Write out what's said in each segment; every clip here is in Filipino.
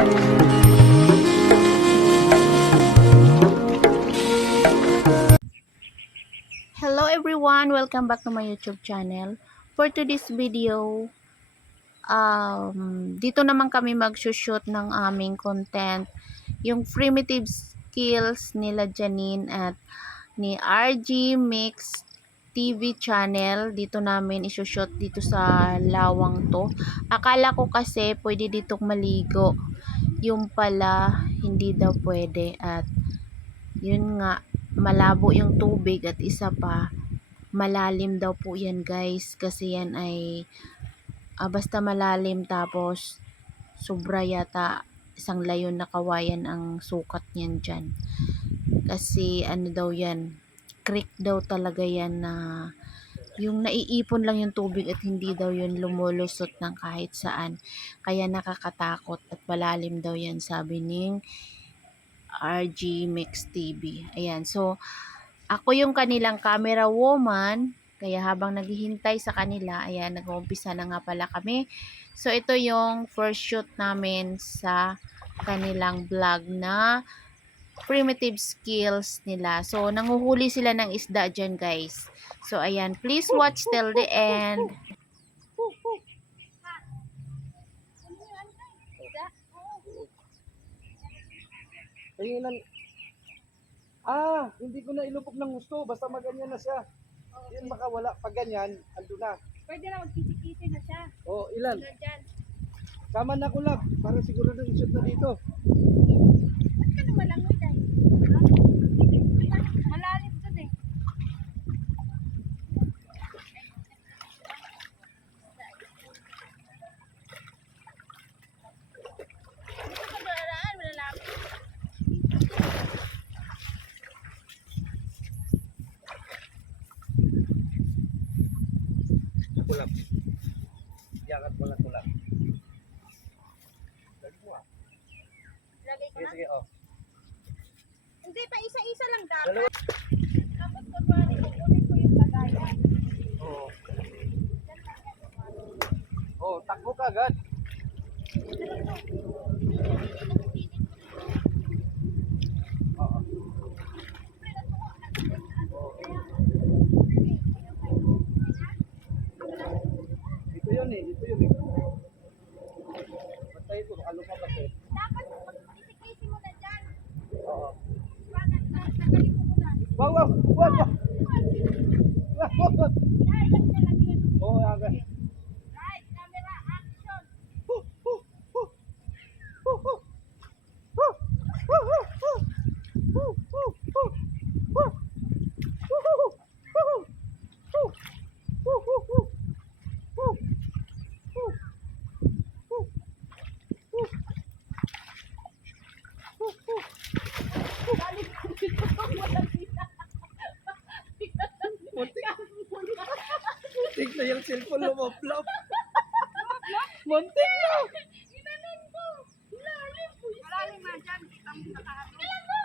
Hello everyone, welcome back to my YouTube channel. For today's video, dito naman kami mag-shoot ng aming content, yung primitive skills nila Janine at ni RG Mix TV channel. Dito namin i-shoot dito sa lawang to. Akala ko kasi pwede ditong maligo, yung pala hindi daw pwede, at yun nga, malabo yung tubig, at isa pa, malalim daw po yan guys, kasi yan ay basta malalim, tapos sobra yata isang layon na kawayan ang sukat niyan dyan, kasi ano daw yan, creek daw talaga yan, na yung naiipon lang yung tubig at hindi daw yun lumulusot ng kahit saan, kaya nakakatakot at malalim daw yan, sabi ning RG Mix TV. Ayan, so ako yung kanilang camera woman, kaya habang naghihintay sa kanila, ayan, nag-uumpisa na nga pala kami. So, ito yung first shoot namin sa kanilang vlog na primitive skills nila. So, nanguhuli sila ng isda dyan, guys. So, ayan, please watch till the end. Hindi ko na ilubog ng gusto. Basta maganyan na siya. Yan makawala. Pag ganyan, ando na. Pwede na magkisi-kisi na siya. O, ilan? Ilan dyan? Sama na ko lang. Para siguro na isot na dito. Ba't ka naman lang dyan? Malalim to din. Kulap. Yangat mo lang kulap. Lagi mo ah. Lagay ko Sige, na. sige, oh. Hindi pa isa-isa lang dapat. Dalawa. Tapos kunwari, kukunin ko yung lagayan. Oo. Oh, takbo ka agad. Oo. Ito yun eh. Bantay ko, baka lumabas eh. Dapat magkisi-kisi mo na dyan. Oo. Bakit nagaling mo muna? Wow. Ilailag na lang yun. Oo, agad. Right, camera, action. Muntik na yung cellphone lumablap. Muntik na. Inanon ko. Lalim po. Malalim na dyan. Kita mo nakaharap. Ilan mo?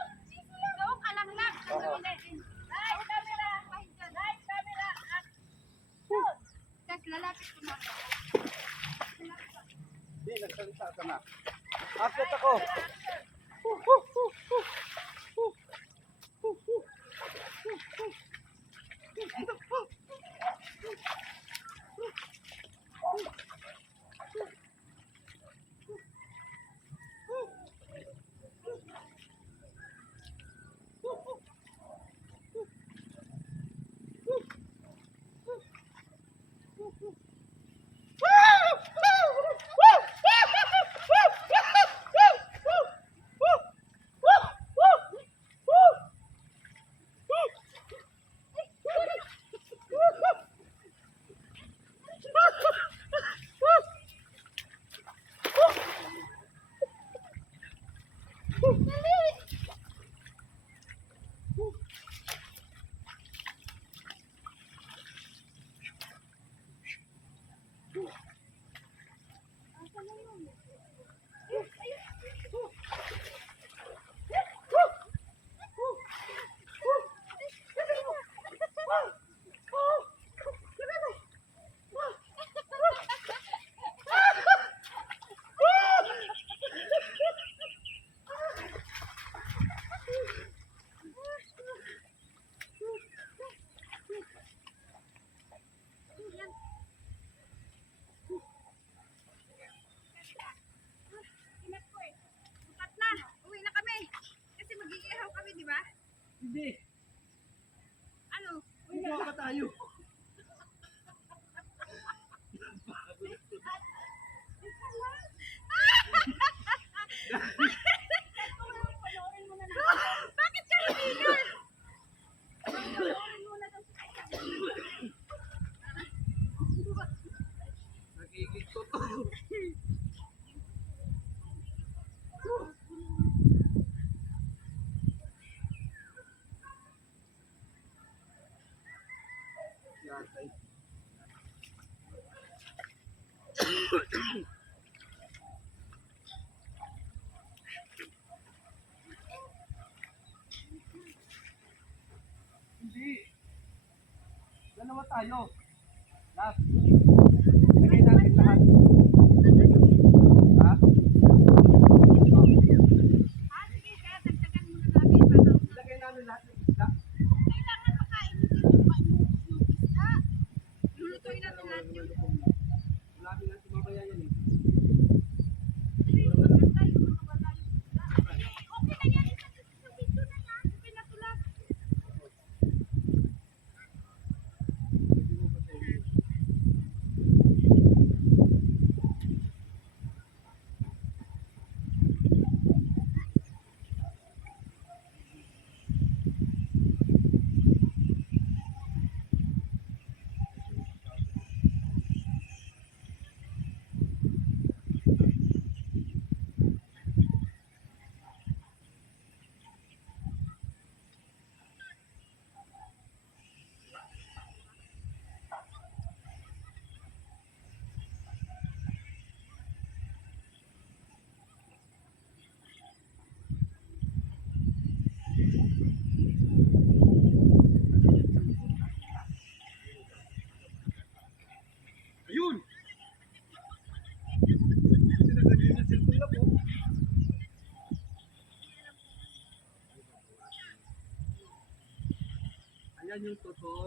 Doon ka lang lang. Live camera. Live camera. Action. Tapos lalapit ko na. Hindi, nagsalita ka na. Akit ako. Hindi. Ano? Kukuha pa tayo. Bakit ka illegal? Panoorin mo na daw sa kanya. Nagigig ko to. Yatay. Hindi. Dalawa tayo. Last. Lagay natin lahat. Ha? Sige, kaya dagdagan mo na namin para Lagay namin lahat ng isda. kailangan makain mo din yung isda. Lulutuin natin lahat yun. Wala natin mamaya yan eh. Ano yung maganda, yung makawala yung isda. Okay na yan, sa video na yan. Okay na tulad. Ayun! Sinagad yun yung cellphone na po. Ayan yung totoo.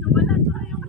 Nawala tuloy yung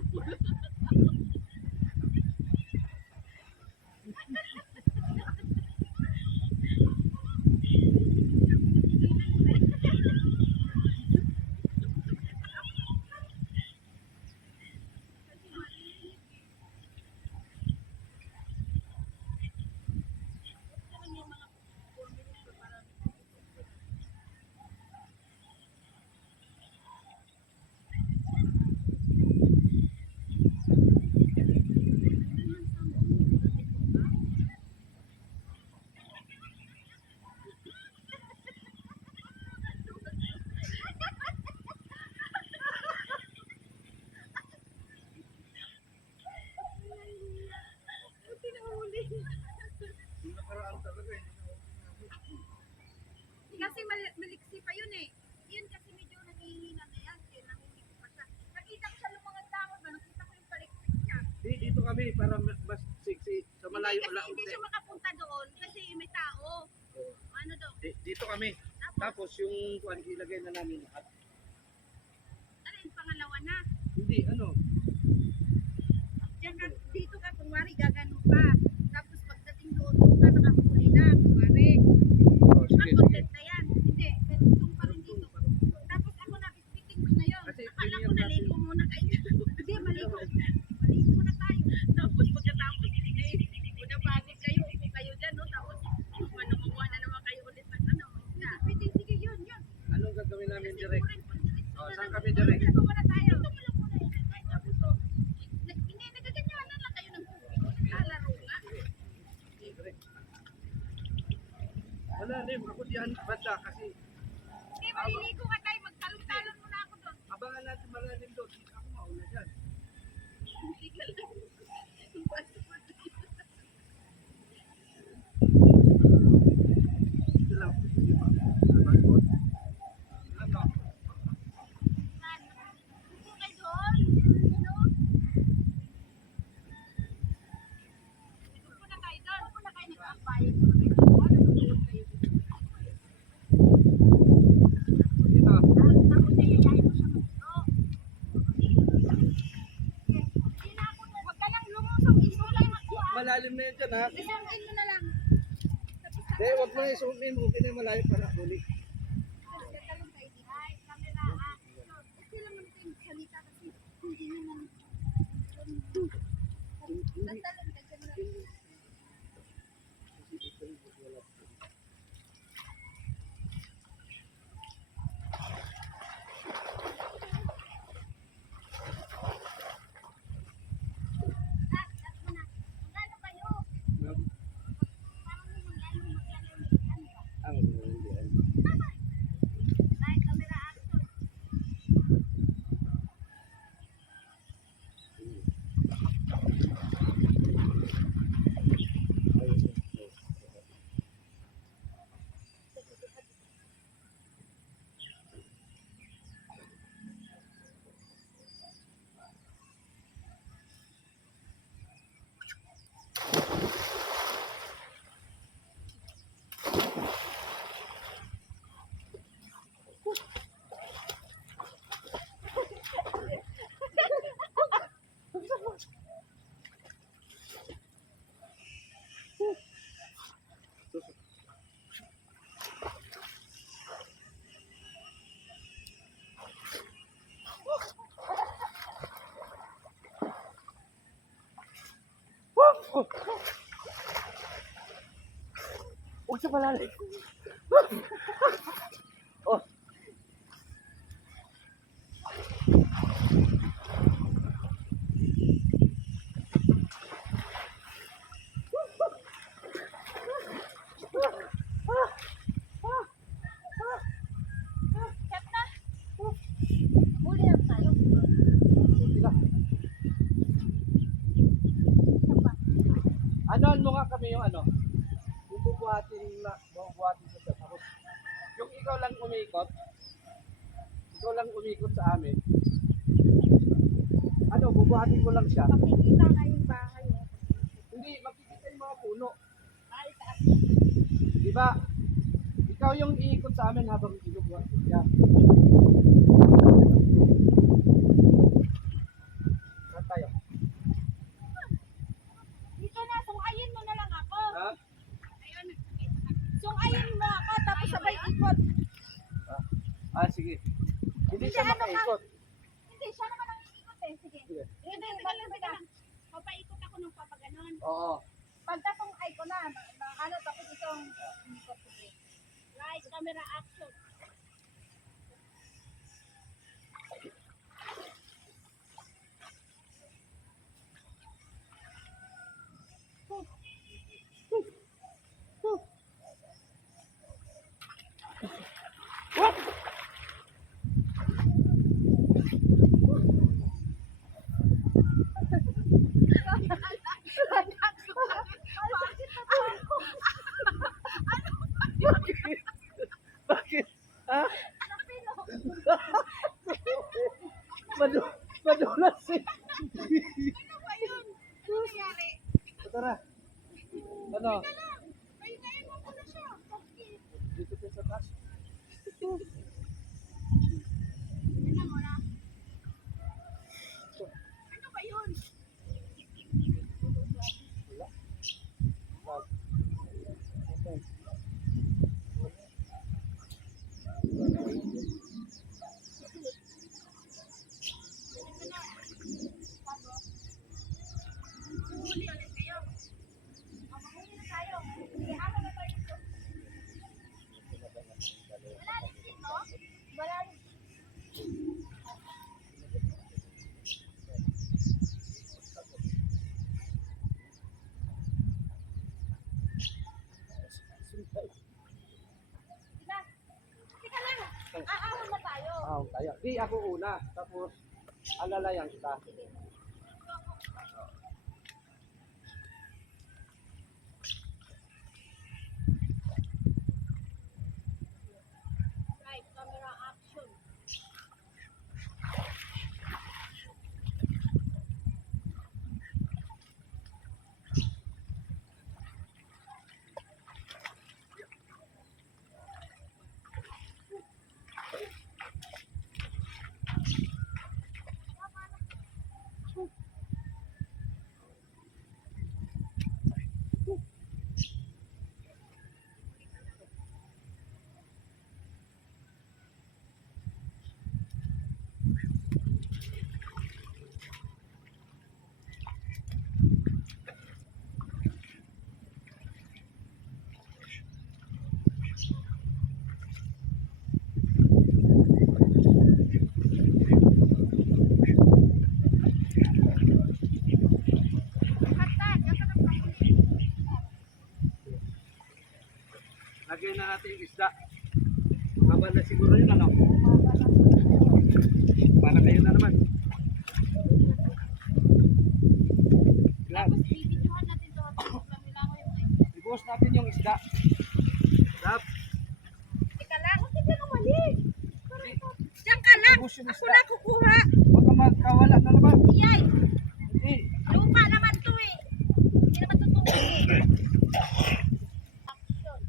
Yung nakaraan talaga eh. kasi maliksi pa yun eh. Yun kasi medyo nangihina na yan. Kaya nangihina ko pa siya. Nakita ko siya lumangad langon ba? Nakita ko yung palikpik niya. Dito kami para mas sexy. Sa malayo Hindi, wala kasi hindi unti. siya makapunta doon kasi may tao. Ano daw? Dito kami. Tapos yung kuan ilagay na namin lahat. Ano yung pangalawa na? Hindi ano. Diyan ka, dito ka, kunwari gagano pa. Tapos pagdating doon, doon ka nakahuli na, kunwari. Oh, sige, sige. Content na yan. Hindi, ganitong pa rin dito. Tapos ako na, bitbitin mo na yun. Kasi Akala ko premiere naligo muna kayo. Hindi, maligo. Maligo muna tayo. Tapos pagkatapos, pagkapagod kayo, upo kayo dyan, no? Tapos, manumunga na naman kayo ulit ng ano. Bitbitin, sige yun, yun. Anong gagawin namin direct? Oh, saan kami Dito direct? muna tayo. Dito muna muna. Tapos, hindi, nagaganyanan lang kayo ng tubig. Naglalaro nga. Direct. Wala rin, ako diyan banda kasi Hindi, maliligo ka tayo. Magtalon-talon muna ako doon. abangan natin malalim doon. Ako mauna dyan. Legal lang. Ito lang. Di ba? Ano ba? Ano? malalim na yan dyan ha. Isangin mo na lang. Hindi, huwag mo na i-zoom in. Okay na yung malayo para huli. Ay, camera action. Kasi lang naman yung salita kasi hindi naman. Tatalon ka dyan lang. Ang hindi. Ay, camera action. Huwag sa malalim. Oh. Cut na. Huli lang tayo. Sila. Anoan mo nga kami yung ano? Yung bubuhatin ko siya. Tapos, yung ikaw lang umikot sa amin. Ano, bubuhatin ko lang siya. Makikita nga yung bahay. Oh. Hindi, makikita yung mga puno. Ay, taas. Di ba? Ikaw yung iikot sa amin habang inubuhat ko siya. Saan tayo? Dito na, sungayin mo na lang ako. Ha? Ayun. Sungayin mo ako, tapos sabay ikot. Sige. Hindi siya Hindi, ano ka? makaikot. Hindi, siya naman ang ikot eh. Sige. Sige. Hindi, teka. Papaikot ako ng papaganon. Oo. Pagka sungay ko na, ano, tapos itong ikot. Sige. Right, camera action. Bakit? Ha? Madulas eh. Ano ba yun? Ano nangyari? Tara. Ano? Pahingayin mo muna siya. Okay. Dito siya sa taas. Tingnan mo na. Ano ba yun? Wala. Huli ulit kayo. Mahuli na tayo. Ano na tayo dito? Malalim dito? Malalim. Teka lang. Aahon na tayo. Tayo. Di ako una. Tapos, alalayan kita. Right, camera action. Lagyan na natin yung isda. Haba na siguro yun, ano? Para kayo na naman. Grabe. Tapos bibidyohan natin to. Pamila ko yung isda. Ibuhos natin yung isda. Dap. Teka lang. Bakit ka mali? Diyan ka lang. Ibuhos yung Ako isda. na kukuha. Huwag ka magkawala na naman. Iyay. Hindi. Lupa naman to eh. Hindi naman tutubig eh. Action.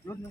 Yun, no?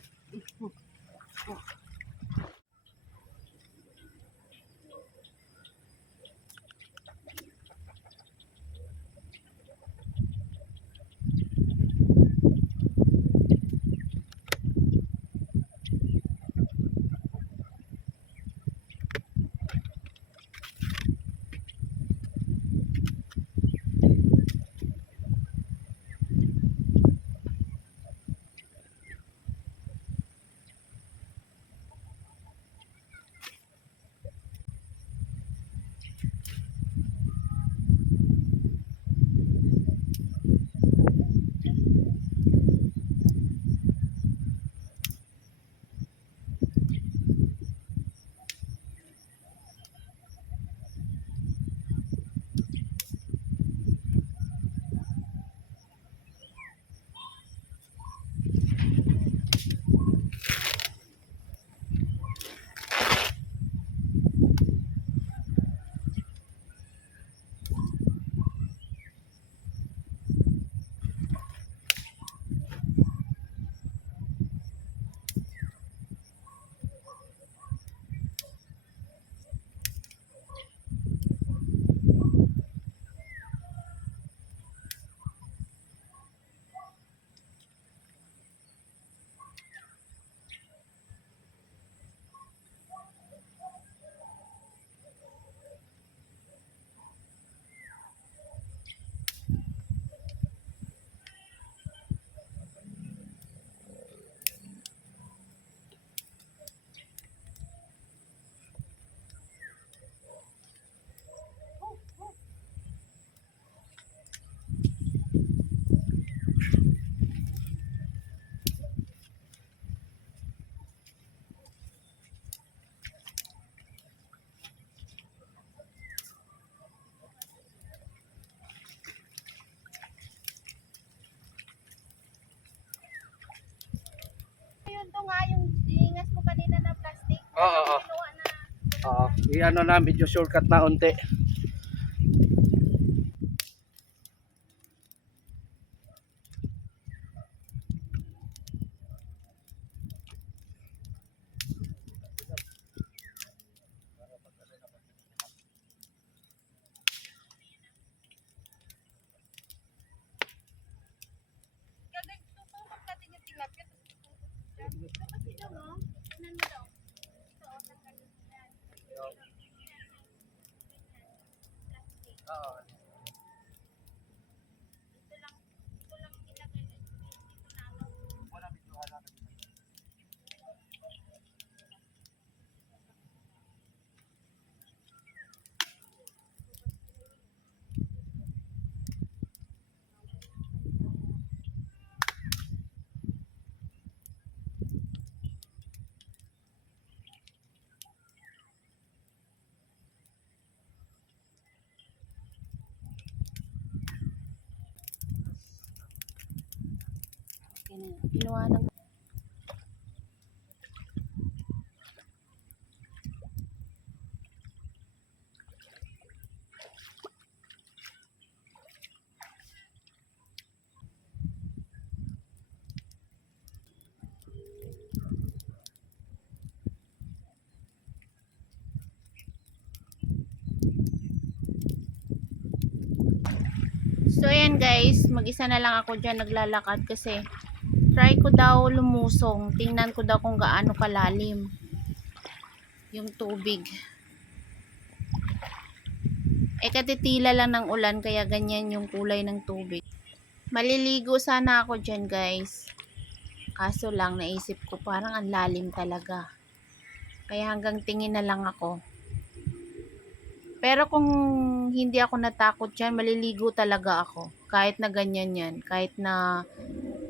Yun to nga yung dingas mo kanina na plastic. Oo, oo. Ginawa na. Oo. I-ano na, medyo shortcut na unti. Gagawin tututok natin yung tilapia. Dapat ito mo. Tignan mo daw. Ito, tanggalin mo yan. Plastic. Oo. Ito lang ilagay. Dito na ano. Wala video natin. Kinuha ng So ayan guys, mag-isa na lang ako dyan naglalakad kasi try ko daw lumusong. Tingnan ko daw kung gaano kalalim yung tubig. Eh katitila lang ng ulan kaya ganyan yung kulay ng tubig. Maliligo sana ako dyan, guys. Kaso lang, naisip ko parang ang lalim talaga. Kaya hanggang tingin na lang ako. Pero kung hindi ako natakot dyan, maliligo talaga ako. Kahit na ganyan yan. Kahit na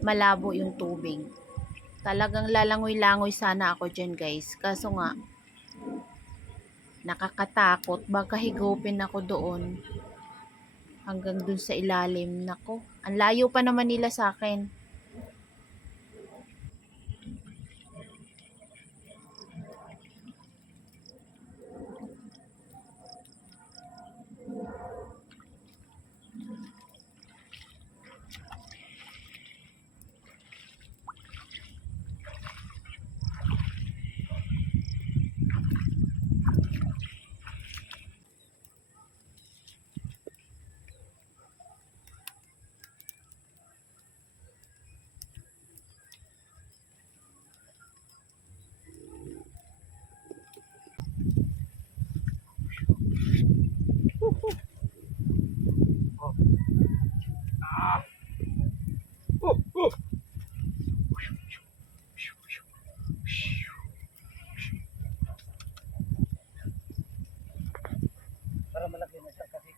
malabo yung tubig. Talagang lalangoy-langoy sana ako dyan, guys. Kaso nga, nakakatakot. Baka higupin ako doon. Hanggang dun sa ilalim. Nako, ang layo pa naman nila sa akin. Para malaki na siya kasi.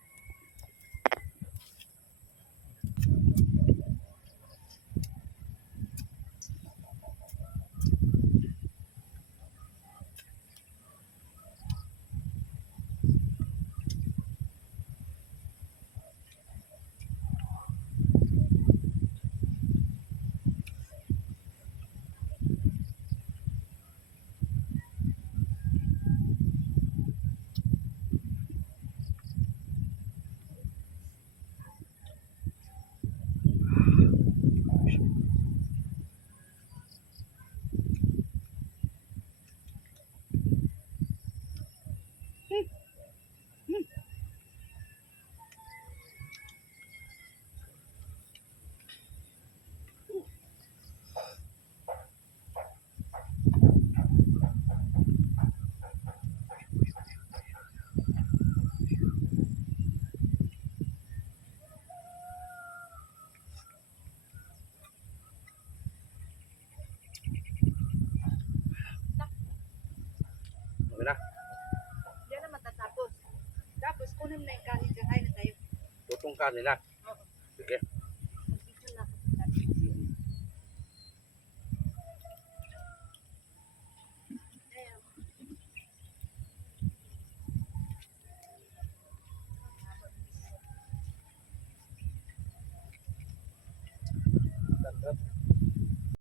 Okay na. Diyan na matatapos. Tapos kunin na yung kanin, kakain na tayo. Tutong ka nila.